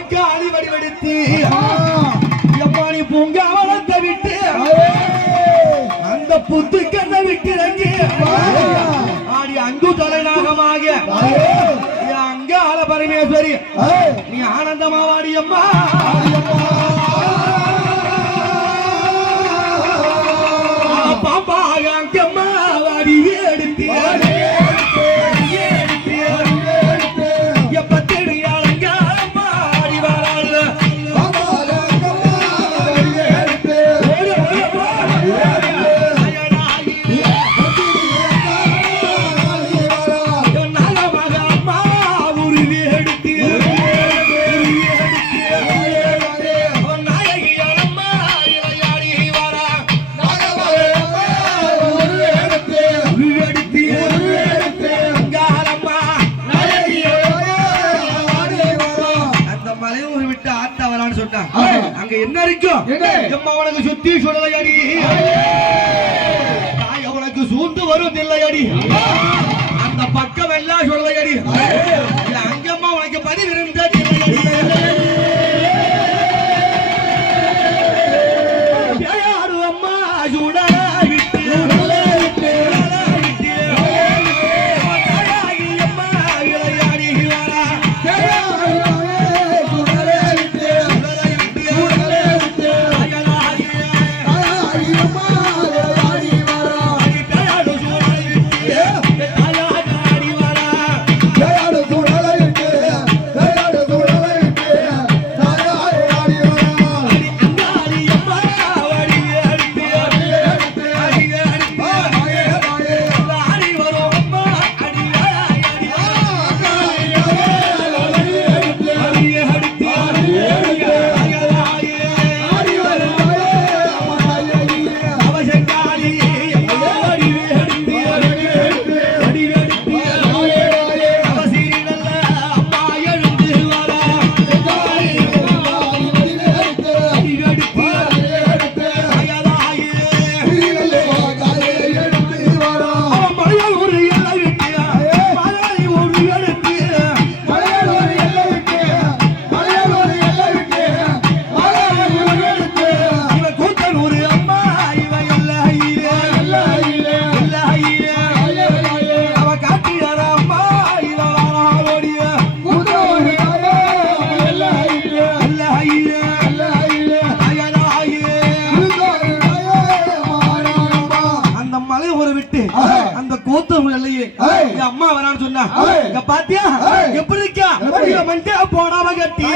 வாய்க்காலி வடிவெடுத்து எம்மானி பூங்காவளத்தை விட்டு அந்த புத்துக்கத்தை விட்டு இறங்கி ஆடி அங்கு தலைநாகமாக அங்காள பரமேஸ்வரி நீ ஆனந்தமா வாடி அம்மா பாம்பாக அங்கம்மா வாடி எடுத்து அங்க என்ன இருக்கும் எம்மா உனக்கு சுத்தி சுடலையடி தாய் உனக்கு சூழ்ந்து வரும் இல்லையடி அந்த பக்கம் எல்லாம் சுடலையடி அங்கம்மா உனக்கு பதிவு இருந்தது அம்மா சுட அம்மா வரான்னு சொன்னா பாத்தியா எப்படி இருக்கா மண்டே போடாம கட்டி